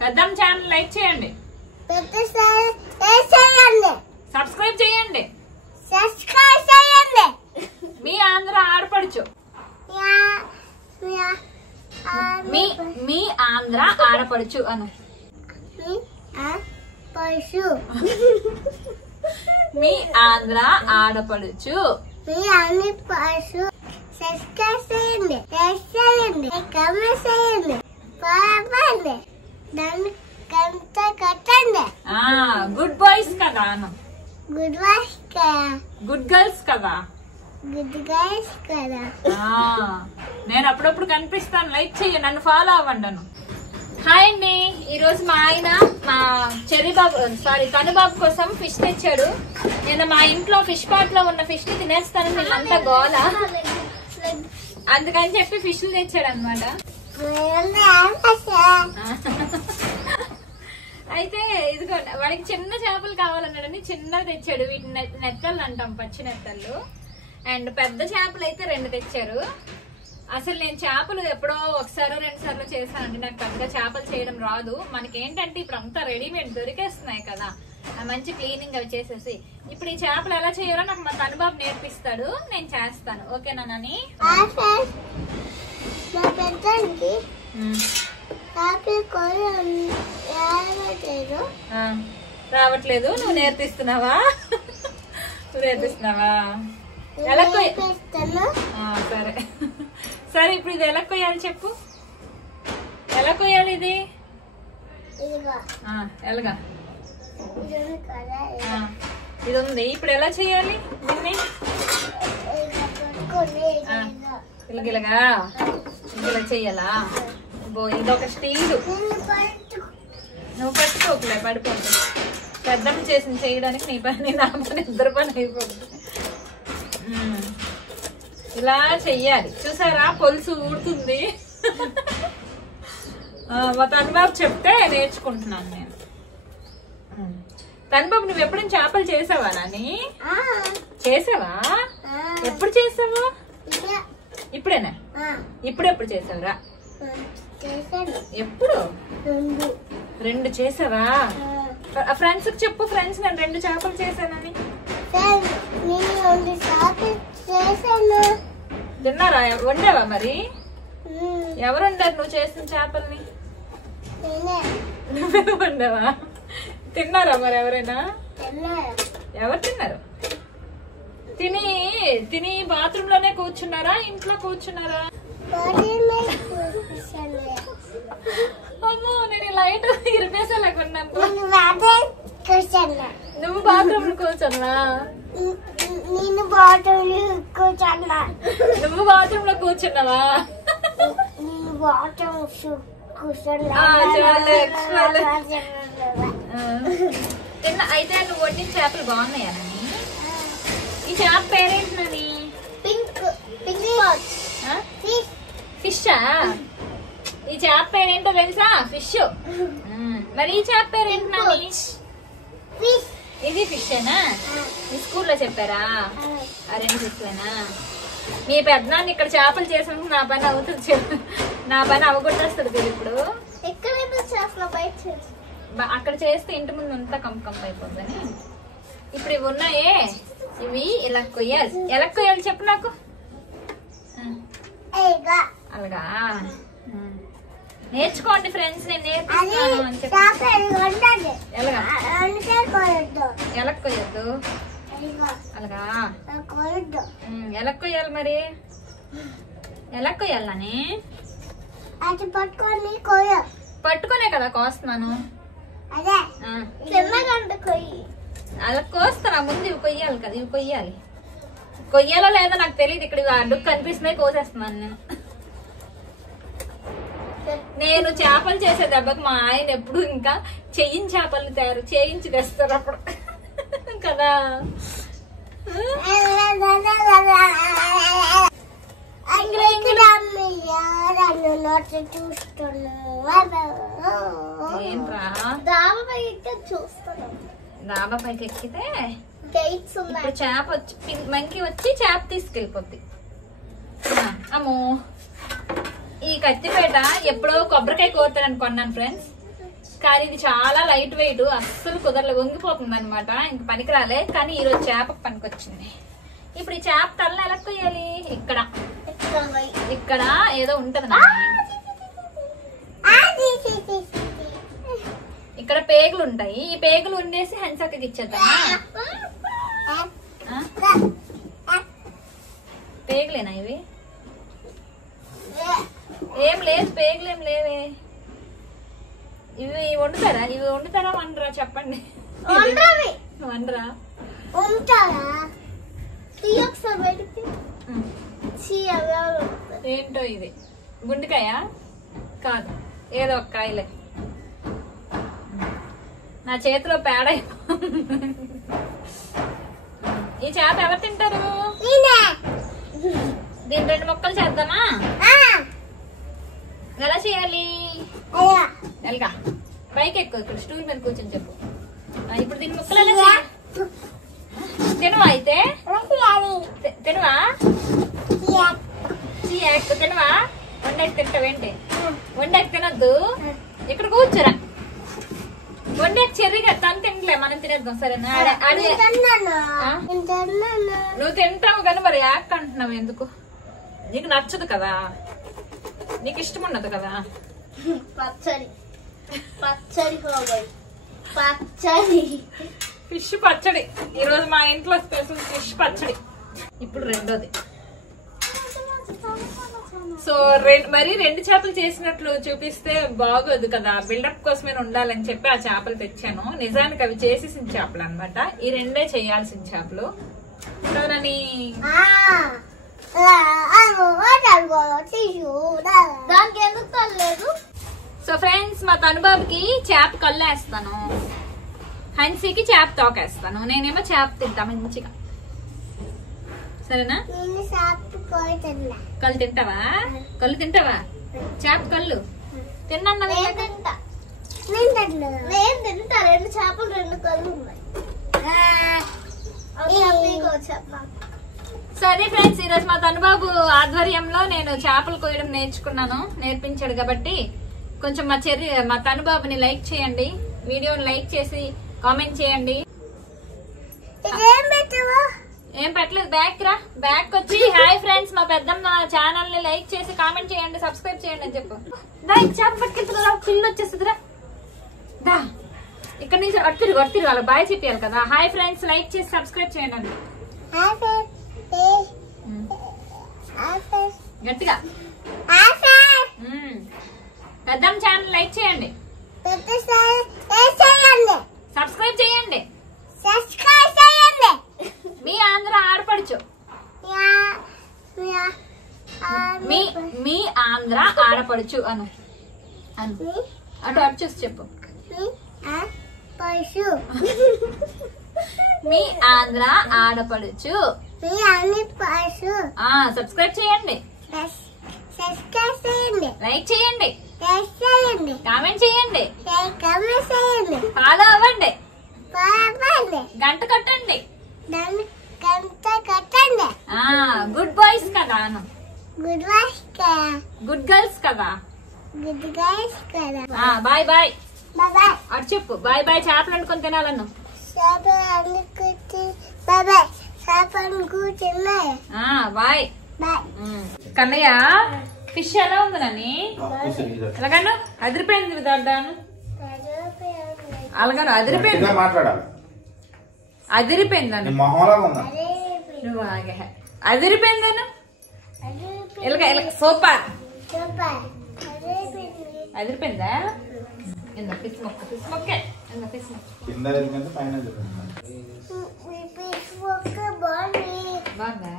పెద్దమ్మ channel like చేయండి, subscribe చేయండి, మీ ఆంధ్ర ఆడపడుచు, మీ ఆంధ్ర ఆడపడుచు అను, మీ ఆంధ్ర ఆడపడుచు, సబ్స్క్రైబ్ చేయండి, కామెంట్ చేయండి, దాన్ని గంట కట్టండి. గుడ్ బాయ్స్ కదా అను, గుడ్ బాయ్స్ కదా, గుడ్ గర్ల్స్ కదా, గుడ్ గర్ల్స్ కదా. నేను అప్పుడప్పుడు కనిపిస్తాను, లైక్ చెయ్యి, నన్ను ఫాలో అవ్వండి అను. హాయ్ అండి, ఈరోజు మా ఆయన మా తనుబాబు కోసం ఫిష్ తెచ్చాడు. నేను మా ఇంట్లో ఫిష్ పాట్ లో ఉన్న ఫిష్ ని తినేస్తాను, వీళ్ళంతా గోల, అందుకని చెప్పి ఫిష్ తెచ్చాడు అనమాట. అయితే ఇదిగో వాడికి చిన్న చేపలు కావాలన్నాడని చిన్నవి తెచ్చాడు. వీటిని నెత్తళ్ళు అంటాం, పచ్చి నెత్తళ్ళు. అండ్ పెద్ద చేపలు అయితే 2 తెచ్చారు. అసలు నేను చేపలు ఎప్పుడో ఒకసారి 2 సార్లు చేశానండి, నాకు పెద్దగా చేపలు చేయడం రాదు. మనకేంటంటే ఇప్పుడు అంతా రెడీమేడ్ దొరికేస్తున్నాయి కదా, మంచి క్లీనింగ్ అవి చేసేసి. ఇప్పుడు ఈ చేపలు ఎలా చేయాలో నాకు మా తనుబాబు నేర్పిస్తాడు, నేను చేస్తాను. ఓకేనా నాని? రావట్లేదు, నువ్వు నేర్పిస్తున్నావా? నువ్వు నేర్పిస్తున్నావా? ఎలా సరే సరే, ఇప్పుడు ఇది ఎలా కొయ్యాలి చెప్పు, ఎలా కొయ్యాలి ఇది? ఎలాగా ఇది ఉంది, ఇప్పుడు ఎలా చేయాలి దీన్ని? ఇలాగా ఇలా చెయ్యాలా? ఇదొక స్టీల్, నువ్వు పట్టుకోకలే, పడిపోతుంది. పెద్దమ్మ చేసింది చేయడానికి నీ పని, నా పని, ఇద్దరు పని అయిపోతుంది. ఇలా చెయ్యాలి, చూసారా పొలుసు ఊడుతుంది. మా తనుబాబు చెప్తే నేర్చుకుంటున్నాను నేను. తనుబాబు, నువ్వు ఎప్పుడైనా చేపలు చేసావా నాని? చేసావా? ఎప్పుడు చేసావు? ఇప్పుడేనా? ఇప్పుడెప్పుడు చేసావురా? ఎప్పుడు? 2 చేసావా? ఫ్రెండ్స్ కి చెప్పు, ఫ్రెండ్స్ నేను 2 చేపలు చేశానని. తిన్నారా? వండావా మరి? ఎవరు వండారు నువ్వు చేసిన చేపల్ని? నువ్వే వండావా? తిన్నారా మరి ఎవరైనా? ఎవరు తిన్నారు? తిని బాత్రూమ్ లోనే కూర్చున్నారా, ఇంట్లో కూర్చున్నారా? అమ్మో, నేను లైట్ ఇరిపేసేలాగున్నాను. నువ్వు బాత్రూమ్ లో కూర్చున్నా? నువ్వు బాత్రూమ్ లో కూర్చున్నావా? అయితే నువ్వు వండిన చేపలు బాగున్నాయా? ఈ చేప పేరేంటి? ఫిషా? ఈ చేప పేరేంటో తెలుసా? ఫిష్. మరి ఈ చేప పేరేంటి? ఇది ఫిషేనా? మీ స్కూల్లో చెప్పారా? 2 ఫిష్లేనా? మీ పెద్దనాన్ని ఇక్కడ చేపలు చేసినందుకు నా పని అవుతుంది, నా పని అవగొట్టేస్తుంది కదా. ఇప్పుడు అక్కడ చేస్తే ఇంటి ముందు అంతా కంప్ అయిపోద్దని. ఇప్పుడు ఇవి ఉన్నాయే, ఇవి ఇలా కొయ్యాలి. ఎలా కొయ్యాలి చెప్పు నాకు. అలాగా నేర్చుకోండి ఫ్రెండ్స్, నేను నేర్పిస్తాను అని చెప్పి. ఎలాగా? ఎలా కొయ్యొద్దు? అలాగా ఎలా కొయ్యాలి మరి? ఎలా కొయ్యాలని? పట్టుకునే కదా కోస్తున్నాను. అలా కోస్తారా? ముందు ఇవి కొయ్యాలి కదా, ఇవి కొయ్యాలి. కొయ్యాలో లేదో నాకు తెలియదు, ఇక్కడ అడ్డుకు కనిపిస్తున్నాయి, కోసేస్తున్నాను నేను. నేను చేపలు చేసే దెబ్బకి మా ఆయన ఎప్పుడు ఇంకా చేపలు చేయించి తెస్తారు అప్పుడు కదా. ఏంట్రా డాబా పైకి ఎక్కితే చేప వచ్చి మంకి వచ్చి చేప తీసుకెళ్ళిపోద్ది. అమ్మో, ఈ కత్తిపేట ఎప్పుడో కొబ్బరికాయ కోరుతానని కొన్నాను ఫ్రెండ్స్. కానీ ఇది చాలా లైట్ వెయిట్, అస్సలు కుదరలే, వంగిపోతుంది అనమాట. ఇంక పనికిరాలే. కానీ ఈరోజు చేపకు పనికొచ్చింది. ఇప్పుడు ఈ చేప తల్ల ఎలా కొయ్యాలి? ఇక్కడ ఏదో ఉంటది, ఇక్కడ పేగులు ఉంటాయి. ఈ పేగులు ఉండేసి హన్సక్కకి ఇచ్చేద్దామా? పేగులేనా ఇవి? ఏం లేదు, పేగులు ఏం లేవే. ఇవి వండుతారా? ఇవి వండుతారా వండరా చెప్పండి. వండరా? ఏంటో ఇది? గుండెకాయ కాదు, ఏదో ఒక కాయలే. నా చేతిలో పేడ. ఈ చేప ఎవరు తింటారు? దీని 2 ముక్కలు చేద్దామా? ఎలా చేయాలి? ఎలాగా? పైకి ఎక్కువ, ఇక్కడ స్టూల్ మీద కూర్చొని చెప్పు. ఇప్పుడు దీని ముక్కలు ఎలా చేయాలి? తినవా అయితే? తినవా? తినవా? వండాక తింటావేంటి? వండాక తినొద్దు, ఇక్కడ కూర్చోరా. వండాక చెర్రీగా తను తినలే, మనం తినేద్దాం సరేనా? నువ్వు తింటావు కానీ మరి యాక్ అంటున్నావు ఎందుకు? నీకు నచ్చదు కదా, నీకు ఇష్టం ఉండదు కదా. పచ్చడి పచ్చడి పచ్చడి ఫిష్ పచ్చడి. ఈరోజు మా ఇంట్లో స్పెషల్ ఫిష్ పచ్చడి. ఇప్పుడు రెండోది. సో మరి 2 చేపలు చేసినట్లు చూపిస్తే బాగోదు కదా, బిల్డప్ కోసమే ఉండాలని చెప్పి ఆ చేపలు తెచ్చాను. నిజానికి అవి చేసేసిన చేపలు అనమాట. ఈ 2 చేయాల్సిన చేపలు. సో ఫ్రెండ్స్, మా తనుబాబుకి చేప కళ్ళు వేస్తాను, హన్సీకి చేప తోకేస్తాను, నేనేమో చేప తింటా మంచిగా. సరేనా? కళ్ళు తింటావా? కళ్ళు తింటావా? చేప కళ్ళు తిన్నా? 2 చేపలు 2 కళ్ళు ఉన్నాయి. సరే ఫ్రెండ్స్, ఈరోజు మా తనుబాబు ఆధ్వర్యంలో నేను చేపలు కోయడం నేర్పించాడు కాబట్టి కొంచెం మా తనుబాబుని లైక్ చేయండి, వీడియోని లైక్ చేసి కామెంట్ చేయండి. ఏం పెట్టలేదు, బ్యాక్ రా. బ్యాక్ వచ్చి హాయ్ ఫ్రెండ్స్, మా పెద్దమ్మ ఛానల్ ని లైక్ చేసి కామెంట్ చేయండి, సబ్స్క్రైబ్ చేయండి అని చెప్పు. దా, చేప పట్టుకెళ్తుందా? పిల్లి వచ్చేస్తుందిరా. దా, ఇక్కడ నుంచి అట్టిరు వాళ్ళకి బాయ్ చెప్పాలి కదా. హాయ్ ఫ్రెండ్స్, లైక్ చేసి సబ్స్క్రైబ్ చేయండి. గట్టిగా పెద్దమ్మ ఛానల్ లైక్ చేయండి, సబ్స్క్రైబ్ చేయండి. మీ ఆంధ్ర ఆడపడుచు, మీ ఆంధ్ర ఆడపడుచు అను అటు అటు చూసి చెప్పు. మీ ఆంధ్ర ఆడపడుచు. సబ్స్క్రైబ్ చేయండి, లైక్ చేయండి, కామెంట్ చేయండి, ఫాలో అవ్వండి, గంట కట్టండి. గుడ్ బాయ్స్ కదా అను, గుడ్ గర్ల్స్ కదా. బాయ్ బాయ్ అటు చెప్పు. Bye bye. చేపలు అనుకుని తినాలను. బాయ్. కన్నయ్య, ఫిష్ ఎలా ఉంది నని? ఎలాగాను అదిరిపోయింది దాడాను. అలాగాను అదిరిపోయింది, అదిరిపోయిందని నువ్వు అదిరిపోయిందను. ఇలాగ సూపర్ అదిరిపోయిందా? ఫిష్ మొక్క, ఫిష్ మొక్కే, ఫిష్ మొక్క బాగా